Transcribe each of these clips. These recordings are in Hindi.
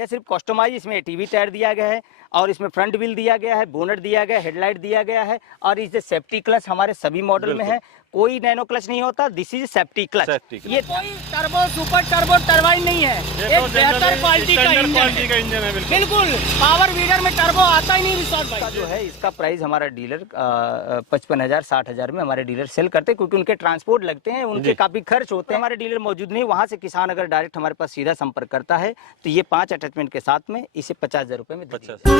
यह सिर्फ कस्टमाइज, इसमें टीवी टायर दिया गया है और इसमें फ्रंट व्हील दिया गया है, बोनट दिया गया है, हेडलाइट दिया गया है और इस सेफ्टी क्लच हमारे सभी मॉडल में है। कोई नैनो क्लच नहीं होता, दिस इज सेफ्टी क्लच। ये कोई टर्बो सुपर टर्बो टरबाइन नहीं है, एक बेहतर क्वालिटी का इंजन है। बिल्कुल पावर वीडर में टर्बो आता ही नहीं। रिसॉर्ट भाई जो है इसका प्राइस हमारा डीलर 55,000 60,000 में हमारे डीलर सेल करते हैं, क्योंकि उनके ट्रांसपोर्ट लगते हैं, उनके काफी खर्च होते हैं। हमारे डीलर मौजूद नहीं, वहां से किसान अगर डायरेक्ट हमारे पास सीधा संपर्क करता है तो ये 5 अटैचमेंट के साथ में इसे 50,000 रुपए में दे देंगे।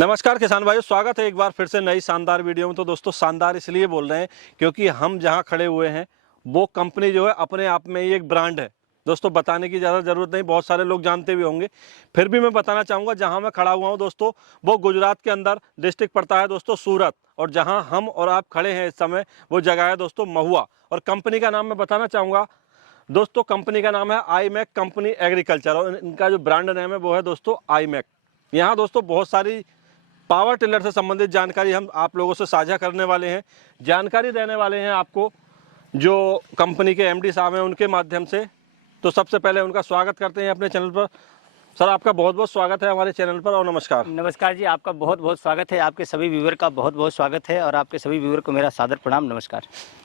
नमस्कार किसान भाइयों, स्वागत है एक बार फिर से नई शानदार वीडियो में। तो दोस्तों शानदार इसलिए बोल रहे हैं क्योंकि हम जहां खड़े हुए हैं वो कंपनी जो है अपने आप में ही एक ब्रांड है। दोस्तों बताने की ज़्यादा ज़रूरत नहीं, बहुत सारे लोग जानते भी होंगे, फिर भी मैं बताना चाहूँगा। जहां मैं खड़ा हुआ हूं दोस्तों वो गुजरात के अंदर डिस्ट्रिक्ट पड़ता है दोस्तों सूरत, और जहाँ हम और आप खड़े हैं इस समय वो जगह है दोस्तों महुआ। और कंपनी का नाम मैं बताना चाहूँगा दोस्तों, कंपनी का नाम है आईमैक कंपनी एग्रीकल्चर, और इनका जो ब्रांड नेम है वो है दोस्तों आईमैक। यहाँ दोस्तों बहुत सारी पावर टिलर से संबंधित जानकारी हम आप लोगों से साझा करने वाले हैं, जानकारी देने वाले हैं आपको जो कंपनी के एमडी साहब हैं उनके माध्यम से। तो सबसे पहले उनका स्वागत करते हैं अपने चैनल पर। सर आपका बहुत बहुत स्वागत है हमारे चैनल पर, और नमस्कार। नमस्कार जी, आपका बहुत बहुत स्वागत है, आपके सभी व्यूअर का बहुत बहुत स्वागत है, और आपके सभी व्यूअर को मेरा सादर प्रणाम, नमस्कार।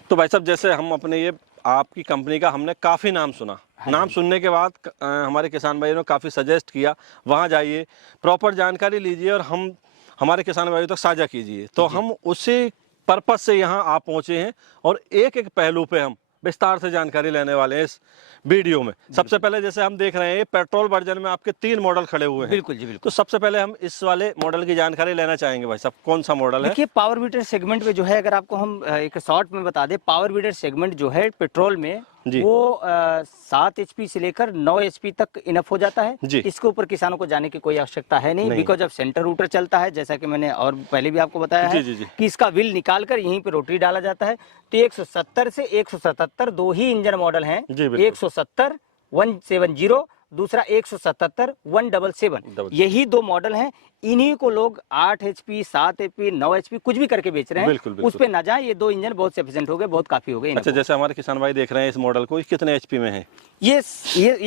तो भाई साहब जैसे हम अपने ये आपकी कंपनी का हमने काफ़ी नाम सुना, नाम सुनने के बाद हमारे किसान भाइयों ने काफ़ी सजेस्ट किया वहाँ जाइए, प्रॉपर जानकारी लीजिए और हम हमारे किसान भाइयों तक साझा कीजिए। तो हम उसी पर्पस से यहाँ आप पहुँचे हैं और एक एक पहलू पे हम विस्तार से जानकारी लेने वाले हैं इस वीडियो में। सबसे पहले जैसे हम देख रहे हैं पेट्रोल वर्जन में आपके 3 मॉडल खड़े हुए हैं। बिल्कुल जी बिल्कुल। तो सबसे पहले हम इस वाले मॉडल की जानकारी लेना चाहेंगे भाई साहब, कौन सा मॉडल है? देखिए पावर वीडर सेगमेंट में जो है, अगर आपको हम एक शॉर्ट में बता दें, पावर वीडर सेगमेंट जो है पेट्रोल में वो 7 HP से लेकर 9 HP तक इनफ हो जाता है। इसके ऊपर किसानों को जाने की कोई आवश्यकता है नहीं, बिकॉज अब सेंटर रूटर चलता है, जैसा कि मैंने और पहले भी आपको बताया है कि इसका व्हील निकाल कर यहीं पे रोटरी डाला जाता है। तो 170 से 177 दो ही इंजन मॉडल हैं, 170 170, दूसरा 177 177, यही 2 मॉडल हैं। इन्हीं को लोग 8 HP 7 HP 9 HP कुछ भी करके बेच रहे हैं। बिल्कुल। उस पे ना जाए, ये 2 इंजन बहुत सफिशिएंट हो गए, बहुत काफी हो गए। अच्छा, जैसे हमारे किसान भाई देख रहे हैं इस मॉडल को, कितने HP में है? ये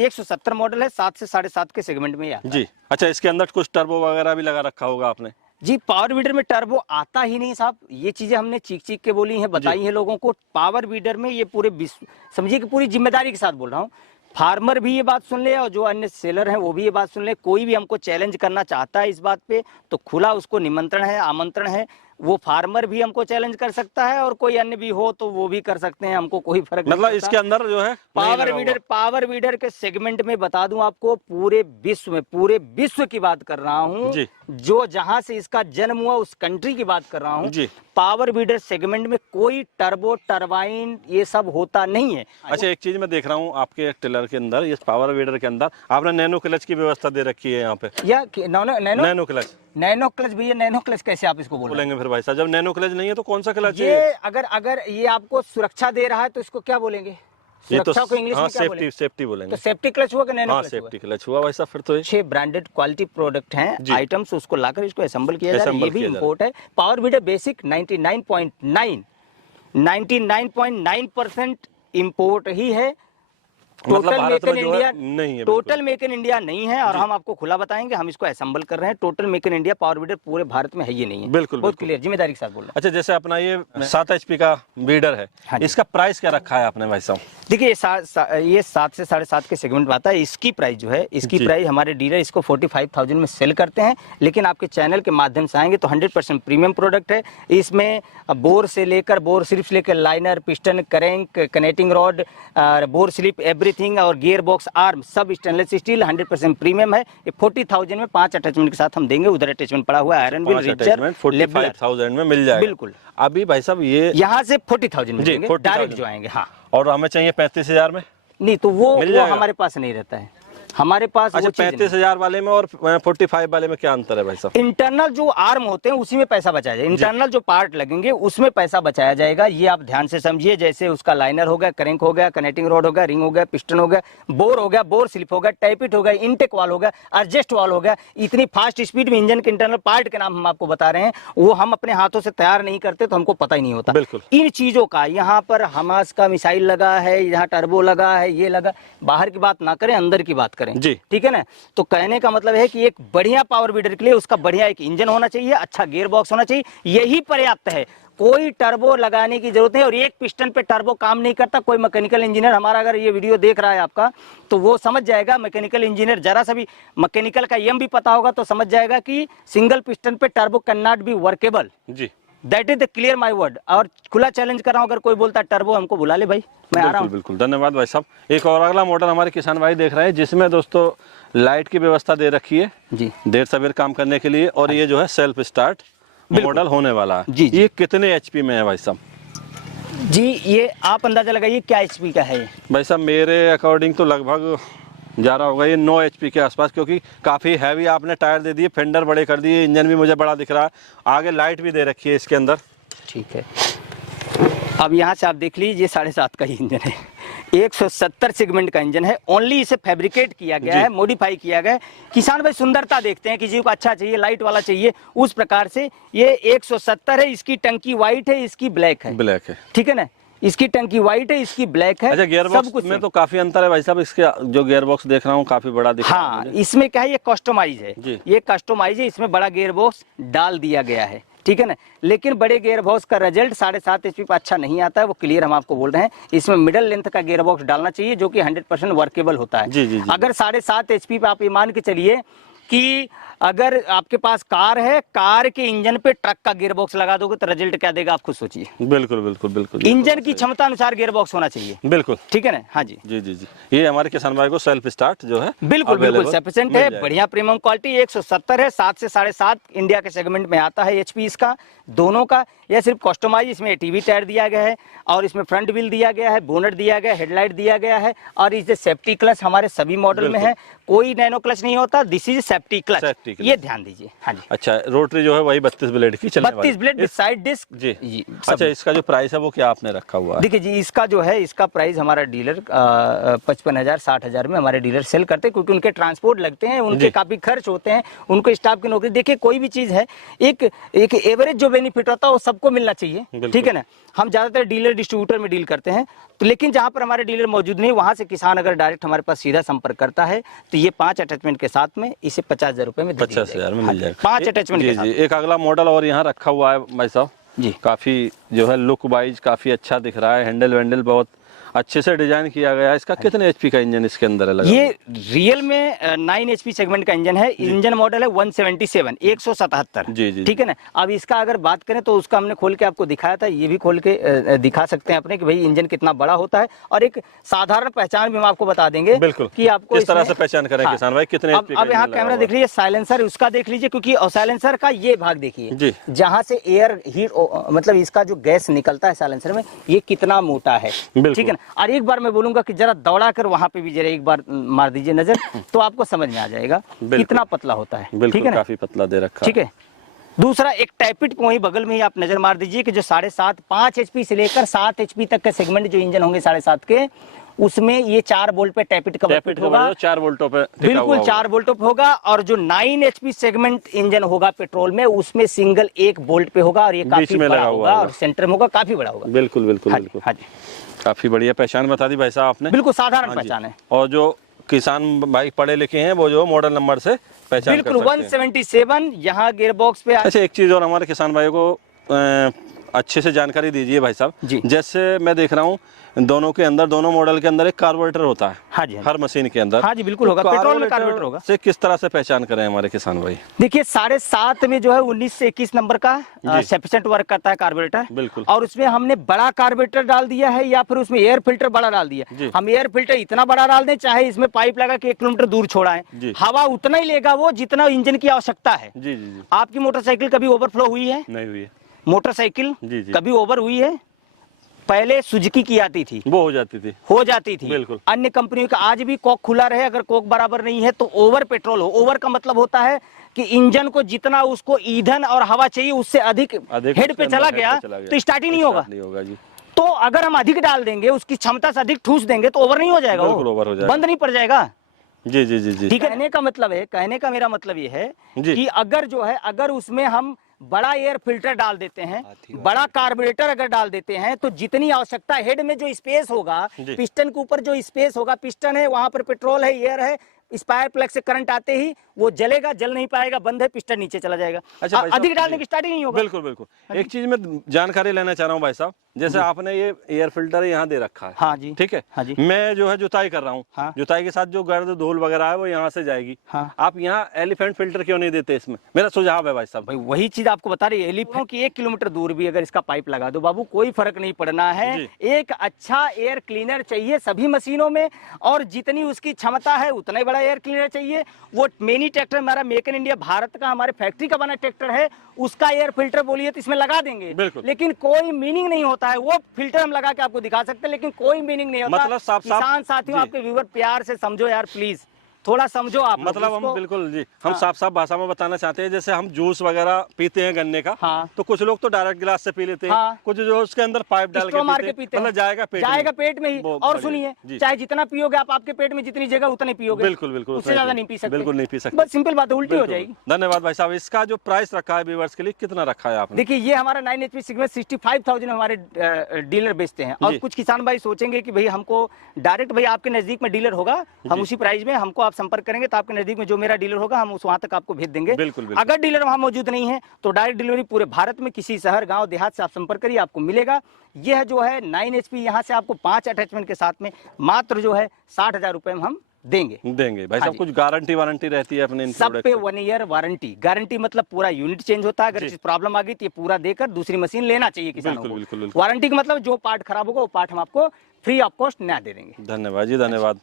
170 मॉडल है, 7 से 7.5 के सेगमेंट में आता जी। अच्छा, इसके अंदर कुछ टर्बो वगैरह भी लगा रखा होगा आपने? जी, पावर वीडर में टर्बो आता ही नहीं साहब, ये चीजें हमने चीख के बोली हैं, बताई है लोगों को। पावर वीडर में ये पूरे समझिए कि पूरी जिम्मेदारी के साथ बोल रहा हूँ, फार्मर भी ये बात सुन ले और जो अन्य सेलर हैं वो भी ये बात सुन ले। कोई भी हमको चैलेंज करना चाहता है इस बात पे तो खुला उसको निमंत्रण है, आमंत्रण है। वो फार्मर भी हमको चैलेंज कर सकता है और कोई अन्य भी हो तो वो भी कर सकते हैं, हमको कोई फर्क नहीं। मतलब इसके अंदर जो है पावर वीडर के सेगमेंट में बता दूं आपको, पूरे विश्व की बात कर रहा हूं, जो जहां से इसका जन्म हुआ उस कंट्री की बात कर रहा हूं। पावर वीडर सेगमेंट में कोई टर्बो टरबाइन ये सब होता नहीं है। अच्छा, एक चीज मैं देख रहा हूँ आपके टिलर के अंदर, इस पावर वीडर के अंदर आपने नैनो क्लच की व्यवस्था दे रखी है यहाँ पे। या नैनो क्लच भैया, नैनो क्लच कैसे आप इसको बोलेंगे फिर भाई साहब? जब नैनो क्लच नहीं है तो कौन सा क्लच है? ये अगर ये आपको सुरक्षा दे रहा है तो इसको क्या बोलेंगे? सुरक्षा को इंग्लिश में क्या बोलेंगे? सेफ्टी बोलेंगे। तो सेफ्टी क्लच हुआ कि नैनो क्लच? सेफ्टी क्लच हुआ भाई साहब। फिर तो 6 ब्रांडेड क्वालिटी प्रोडक्ट हैं, आइटम्स, उसको लाकर इसको असेंबल किया जा रहा है, ये भी इंपोर्ट है। पावर वीडर बेसिक 99.9% इंपोर्ट ही है, टोटल मेक इन इंडिया नहीं है। टोटल मेक इन इंडिया नहीं है, और हम आपको खुला बताएंगे, हम इसको असेंबल कर रहे हैं। Total make in India power weeder पूरे भारत में है ये नहीं है। बिल्कुल, बहुत क्लियर, जिम्मेदारी के साथ बोल रहे हैं। अच्छा, जैसे अपना ये 7 HP का वीडर है, इसका प्राइस क्या रखा है आपने भाई साहब? देखिए ये 7 से 7.5 के सेगमेंट में आता है। इसकी प्राइस जो है, इसकी प्राइस हमारे डीलर इसको 45,000 में सेल करते हैं, लेकिन आपके चैनल के माध्यम से आएंगे तो 100% प्रीमियम प्रोडक्ट है। इसमें बोर से लेकर liner, piston, crank, connecting rod, bore slip, everything और गियर बॉक्स आर्म सब स्टेनलेस स्टील 100% प्रीमियम है। ये 40,000 में 5 अटैचमेंट के साथ हम देंगे। उधर अटैचमेंट पड़ा हुआ है, आयरन व्हील, रिचर, 45,000 में मिल जाएगा। बिल्कुल। अभी भाई साहब ये यहाँ से 40,000 में देंगे, डायरेक्ट जो आएंगे। हाँ, और हमें चाहिए 35,000 में? नहीं, तो वो हमारे पास नहीं रहता है। हमारे पास। अच्छा, 35,000 वाले में और 45 वाले में क्या अंतर है भाई साहब? इंटरनल जो आर्म होते हैं उसी में पैसा बचाया जाएगा, इंटरनल जो पार्ट लगेंगे उसमें पैसा बचाया जाएगा। ये आप ध्यान से समझिए, जैसे उसका लाइनर हो गया, क्रैंक हो गया, कनेक्टिंग रॉड हो गया, रिंग हो गया, पिस्टन हो गया, बोर हो गया, बोर स्लिप हो गया, टैपिट हो गया, इनटेक वाल हो गया, एडजस्ट वाल हो गया। इतनी फास्ट स्पीड में इंजन के इंटरनल पार्ट के नाम हम आपको बता रहे हैं, वो हम अपने हाथों से तैयार नहीं करते तो हमको पता ही नहीं होता। बिल्कुल। इन चीजों का यहाँ पर हमास का मिसाइल लगा है, यहाँ टर्बो लगा है, ये लगा, बाहर की बात ना करें, अंदर की बात करें जी, ठीक है ना। तो कहने का मतलब है कि एक बढ़िया पावर बीडर के लिए उसका बढ़िया एक इंजन होना चाहिए, अच्छा गियर बॉक्स होना चाहिए, यही पर्याप्त है। कोई टर्बो लगाने की जरूरत नहीं। और एक पिस्टन पे टर्बो काम नहीं करता। कोई मैकेनिकल इंजीनियर हमारा अगर ये वीडियो देख रहा है आपका, तो वो समझ जाएगा, मैकेनिकल इंजीनियर जरा सा भी मैकेनिकल का एम भी पता होगा तो समझ जाएगा कि सिंगल पिस्टन पे turbo can not be workable. जी, that is the clear my word. और खुला चैलेंज कर रहा हूँ, अगर कोई बोलता है टर्बो, हमको बुला ले भाई, मैं आ रहा हूँ। बिल्कुल, धन्यवाद भाई साहब। एक और अगला मॉडल हमारे किसान भाई देख रहे हैं, जिसमें दोस्तों लाइट की व्यवस्था दे रखी है जी, देर सवेर काम करने के लिए, और ये जो है सेल्फ स्टार्ट मॉडल होने वाला है। जी, ये कितने एचपी में है भाई साहब? जी, ये आप अंदाजा लगाइए क्या एचपी का है ये? भाई साहब मेरे अकॉर्डिंग तो लगभग जा रहा होगा ये 9 एचपी के आसपास, क्योंकि काफ़ी हैवी आपने टायर दे दिए, फेंडर बड़े कर दिए, इंजन भी मुझे बड़ा दिख रहा है, आगे लाइट भी दे रखी है इसके अंदर। ठीक है, अब यहाँ से आप देख लीजिए, 7.5 का ही इंजन है, 170 सेगमेंट का इंजन है। ओनली इसे फैब्रिकेट किया गया है, मॉडिफाई किया गया है। किसान भाई सुंदरता देखते हैं, किसी को अच्छा चाहिए, लाइट वाला चाहिए, उस प्रकार से ये 170 है। इसकी टंकी व्हाइट है, इसकी ब्लैक है। ब्लैक है, ठीक है ना, इसकी टंकी व्हाइट है, इसकी ब्लैक है। अच्छा, गियर बॉक्स में तो काफी अंतर है भाई साहब, इसके जो गियर बॉक्स देख रहा हूँ काफी बड़ा दिख रहा है। हाँ, इसमें क्या है, ये कस्टमाइज है, ये कस्टमाइज है, इसमें बड़ा गियर बॉक्स डाल दिया गया है, ठीक है ना। लेकिन बड़े गियर बॉक्स का रिजल्ट 7.5 एचपी पर अच्छा नहीं आता है, वो क्लियर हम आपको बोल रहे हैं। इसमें मिडल लेंथ का गियर बॉक्स डालना चाहिए, जो कि 100% वर्केबल होता है। जी। अगर 7.5 एचपी पे आप ये मान के चलिए कि अगर आपके पास कार है, कार के इंजन पे ट्रक का गियर बॉक्स लगा दोगे तो रिजल्ट क्या देगा, आप खुद सोचिए। बिल्कुल। इंजन की क्षमता अनुसार गियर बॉक्स होना चाहिए। बिल्कुल, ठीक है ना। हाँ जी, जी। ये हमारे किसान भाई को सेल्फ स्टार्ट जो है बिल्कुल सफिशिएंट है, बढ़िया प्रीमियम क्वालिटी। 170 है, 7 से 7.5 इंडिया के सेगमेंट में आता है एचपी इसका, दोनों का। यह सिर्फ कस्टमाइज, इसमें टीवी टायर दिया गया है, और इसमें फ्रंट व्हील दिया गया है, बोनट दिया गया है, हेडलाइट दिया गया है, और इसे सेफ्टी क्लच हमारे सभी मॉडल में है। कोई नैनो क्लच नहीं होता, दिस इज सेफ्टी क्लच, ये ध्यान दीजिए। हाँ जी। अच्छा, रोटरी जो है वही 32 ब्लेड की चलने वाली, 32 ब्लेड विद साइड डिस्क जी। अच्छा, इसका जो प्राइस है वो क्या आपने रखा हुआ है? देखिए जी, इसका जो है, इसका प्राइस हमारा डीलर 55,000 60,000 में हमारे डीलर सेल करते हैं, क्योंकि उनके ट्रांसपोर्ट लगते हैं, उनके काफी खर्च होते हैं, उनको स्टाफ की नौकरी। देखिए, कोई भी चीज है, एक एवरेज जो बेनिफिट होता है वो सबको मिलना चाहिए, ठीक है ना। हम ज्यादातर डीलर डिस्ट्रीब्यूटर में डील करते हैं, तो लेकिन जहां पर हमारे डीलर मौजूद नहीं, वहां से किसान अगर डायरेक्ट हमारे पास सीधा संपर्क करता है, तो ये 5 अटैचमेंट के साथ में इसे 50,000 रुपए में 50,000 में मिल जाएगा, 5 अटैचमेंट के साथ। एक अगला मॉडल और यहाँ रखा हुआ है भाई साहब जी, काफी जो है लुक वाइज काफी अच्छा दिख रहा है, हैंडल वैंडल बहुत अच्छे से डिजाइन किया गया है। इसका कितने एचपी का इंजन इसके अंदर है लगा? ये रियल में 9 एचपी सेगमेंट का इंजन है। इंजन मॉडल है 177 177, जी। ठीक है ना। अब इसका अगर बात करें तो उसका हमने खोल के आपको दिखाया था, ये भी खोल के दिखा सकते हैं अपने कि भाई इंजन कितना बड़ा होता है। और एक साधारण पहचान भी हम आपको बता देंगे, बिल्कुल, कि आपको किस तरह से पहचान करें किसान भाई, कितने एचपी का। अब यहाँ कैमरा देख लीजिए, साइलेंसर उसका देख लीजिए, क्योंकि साइलेंसर का ये भाग देखिए, जहाँ से एयर हीट मतलब इसका जो गैस निकलता है साइलेंसर में, ये कितना मोटा है, ठीक है ना। और एक बार मैं बोलूंगा कि जरा दौड़ा कर वहां पे भी जरा एक बार मार दीजिए नजर, तो आपको समझ में आ जाएगा कितना पतला होता है, ठीक है ना। काफी पतला दे रखा, ठीक है। दूसरा एक टैपिट वहीं बगल में ही आप नजर मार दीजिए कि जो 7.5 5 एचपी से लेकर 7 एचपी तक के सेगमेंट जो इंजन होंगे 7.5 के, उसमें ये 4 बोल्ट पे टैपिट का होगा, 4 वोल्टों पे, बिल्कुल 4 वोल्टों पे होगा। और जो 9 एचपी सेगमेंट इंजन होगा पेट्रोल में, उसमें सिंगल 1 बोल्ट पे होगा, और ये काफी बड़ा होगा, और सेंटर में होगा, काफी बड़ा होगा। बिल्कुल। हाँ जी, काफी बढ़िया पहचान बता दी भाई साहब आपने, बिल्कुल साधारण पहचान है। और जो किसान भाई पढ़े लिखे हैं वो जो मॉडल नंबर से पहचान कर सकते हैं। 177 यहाँ गियर बॉक्स पे। अच्छा, एक चीज और हमारे किसान भाइयों को अच्छे से जानकारी दीजिए भाई साहब जी। जैसे मैं देख रहा हूँ दोनों के अंदर, दोनों मॉडल के अंदर एक कार्बोरेटर होता है। हाँ जी, हर मशीन के अंदर। हाँ जी, बिल्कुल होगा, पेट्रोल में कार्बोरेटर होगा। से किस तरह से पहचान करें हमारे किसान भाई? देखिए, 7.5 में जो है 19 से 21 नंबर का सफिशिएंट वर्क करता है कार्बोरेटर, बिल्कुल। और उसमें हमने बड़ा कार्बोरेटर डाल दिया है, या फिर उसमें एयर फिल्टर बड़ा डाल दिया। हम एयर फिल्टर इतना बड़ा डाल दें, चाहे इसमें पाइप लगा के 1 किलोमीटर दूर छोड़ाएं, हवा उतना ही लेगा वो जितना इंजन की आवश्यकता है। जी। आपकी मोटरसाइकिल कभी ओवरफ्लो हुई है? नहीं हुई है। मोटरसाइकिल कभी ओवर हुई है? पहले सुजुकी की आती थी, वो हो जाती थी बिल्कुल। अन्य कंपनियों का आज भी कोक खुला रहे, अगर कोक बराबर नहीं है तो ओवर पेट्रोल हो। ओवर का मतलब होता है कि इंजन को जितना उसको ईंधन और हवा चाहिए उससे अधिक हेड पे चला गया तो स्टार्ट ही नहीं होगा जी। तो अगर हम अधिक डाल देंगे, उसकी क्षमता से अधिक ठूस देंगे तो ओवर नहीं हो जाएगा, ओवर हो जाएगा, बंद नहीं पड़ जाएगा। जी जी जी जी। ठीक है, कहने का मेरा मतलब ये है कि अगर जो है, अगर उसमें हम बड़ा एयर फिल्टर डाल देते हैं, बड़ा कार्बोरेटर अगर डाल देते हैं, तो जितनी आवश्यकता, हेड में जो स्पेस होगा, पिस्टन के ऊपर जो स्पेस होगा, पिस्टन है वहां पर पेट्रोल है, एयर है, स्पायर प्लग से करंट आते ही वो जलेगा, जल नहीं पाएगा, बंद है, पिस्टन नीचे चला जाएगा। अच्छा, अधिक डालने की स्टार्ट ही नहीं होगा। बिल्कुल बिल्कुल। एक चीज मैं जानकारी लेना चाह रहा हूँ भाई साहब, जैसे आपने ये एयर फिल्टर यहाँ दे रखा है, हाँ जी, ठीक है, हाँ जी। मैं जो है जुताई कर रहा हूँ, हाँ। जुताई के साथ जो गर्द धूल वगैरह है वो यहाँ से जाएगी, हाँ। आप यहाँ एलिफेंट फिल्टर क्यों नहीं देते इसमें? मेरा सुझाव है भाई साहब। भाई वही चीज आपको बता रही है, एलिफेंट की 1 किलोमीटर दूर भी अगर इसका पाइप लगा दो बाबू, कोई फर्क नहीं पड़ना है। एक अच्छा एयर क्लीनर चाहिए सभी मशीनों में, और जितनी उसकी क्षमता है उतना ही बड़ा एयर क्लीनर चाहिए। वो मिनी ट्रैक्टर हमारा मेक इन इंडिया भारत का, हमारे फैक्ट्री का बना ट्रैक्टर है, उसका एयर फिल्टर बोलिए तो इसमें लगा देंगे, लेकिन कोई मीनिंग नहीं होता है। वो फिल्टर हम लगा के आपको दिखा सकते हैं, लेकिन कोई मीनिंग नहीं होता। मतलब किसान साथियों, आपके व्यूअर प्यार से समझो यार, प्लीज थोड़ा समझो आप। मतलब हम बिल्कुल जी, हम साफ साफ भाषा में बताना चाहते हैं, जैसे हम जूस वगैरह पीते हैं गन्ने का, हाँ। तो कुछ लोग तो डायरेक्ट गिलास से पी लेते हैं, हाँ। कुछ जो उसके अंदर पाइप डाल के पीते हैं, मतलब जाएगा पेट में ही। और सुनिए, चाहे जितना पियोगे आप, आपके पेट में जितनी जगह उतनी पियोगे, बिल्कुल बिल्कुल, उससे ज्यादा नहीं पी सकते, बिल्कुल नहीं पी सकते, बस सिंपल बात है, उल्टी हो जाएगी। धन्यवाद भाई साहब। इसका जो प्राइस रखा है व्यूअर्स के लिए, कितना रखा है आपने? देखिए, ये हमारा 9 HP सेगमेंट 65,000 हमारे डीलर बेचते हैं, और कुछ किसान भाई सोचेंगे कि भाई हमको डायरेक्ट, भाई आपके नजदीक में डीलर होगा, हम उसी प्राइस में, हमको आप संपर्क करेंगे तो आपके नजदीक में जो मेरा डीलर होगा हम उस वहां तक आपको भेज देंगे। बिल्कुल, बिल्कुल। अगर डीलर वहां मौजूद नहीं है तो डायरेक्ट डिलीवरी पूरे भारत में किसी शहर, गांव, देहात से आप संपर्क करिए, आपको मिलेगा। यह जो है 9 HP यहाँ से आपको 5 अटैचमेंट के साथ में मात्र जो है 60,000 रुपए में हम देंगे भाई साहब। कुछ गारंटी वारंटी रहती है अपने सब पे? 1 ईयर वारंटी। गारंटी मतलब पूरा यूनिट चेंज होता है, अगर प्रॉब्लम आ गई तो ये पूरा देकर दूसरी मशीन लेना चाहिए किसानों को। वारंटी का मतलब जो पार्ट खराब होगा वो पार्ट हम आपको फ्री ऑफ कॉस्ट नया दे देंगे। धन्यवाद जी, धन्यवाद।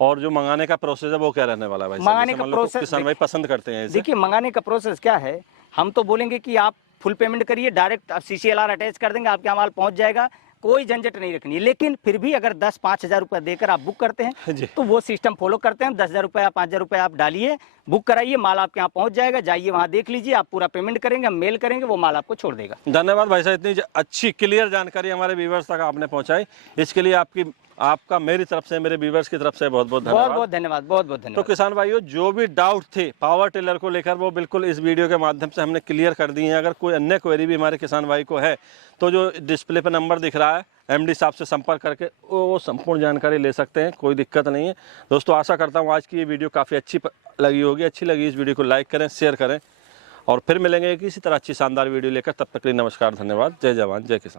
और जो मंगाने का प्रोसेस है वो क्या रहने वाला है भाई? मंगाने का प्रोसेस किसान भाई पसंद करते हैं। देखिए, मंगाने का प्रोसेस क्या है, हम तो बोलेंगे कि आप फुल पेमेंट करिए, डायरेक्ट आप CCLR अटैच कर देंगे, आपके माल पहुंच जाएगा, कोई झंझट नहीं रखनी है। लेकिन फिर भी अगर 10-5 हज़ार रुपये देकर आप बुक करते हैं तो वो सिस्टम फॉलो करते हैं। 10,000 रुपये या 5,000 रुपये आप डालिए, बुक कराइए, माल आपके यहाँ पहुंच जाएगा, जाइए वहाँ देख लीजिए, आप पूरा पेमेंट करेंगे, हम मेल करेंगे, वो माल आपको छोड़ देगा। धन्यवाद भाई साहब, इतनी अच्छी क्लियर जानकारी हमारे व्यूअर्स तक आपने पहुँचाई, इसके लिए आपका मेरी तरफ से, मेरे व्यूअर्स की तरफ से बहुत बहुत धन्यवाद। बहुत धन्यवाद, बहुत धन्यवाद। तो किसान भाइयों, जो भी डाउट थे पावर टिलर को लेकर वो बिल्कुल इस वीडियो के माध्यम से हमने क्लियर कर दिए हैं। अगर कोई अन्य क्वेरी भी हमारे किसान भाई को है तो जो डिस्प्ले पर नंबर दिख रहा है, MD साहब से संपर्क करके वो संपूर्ण जानकारी ले सकते हैं, कोई दिक्कत नहीं है। दोस्तों, आशा करता हूँ आज की ये वीडियो काफ़ी अच्छी लगी होगी। अच्छी लगी इस वीडियो को लाइक करें, शेयर करें, और फिर मिलेंगे किसी तरह अच्छी शानदार वीडियो लेकर। तब तक के लिए नमस्कार, धन्यवाद, जय जवान जय किसान।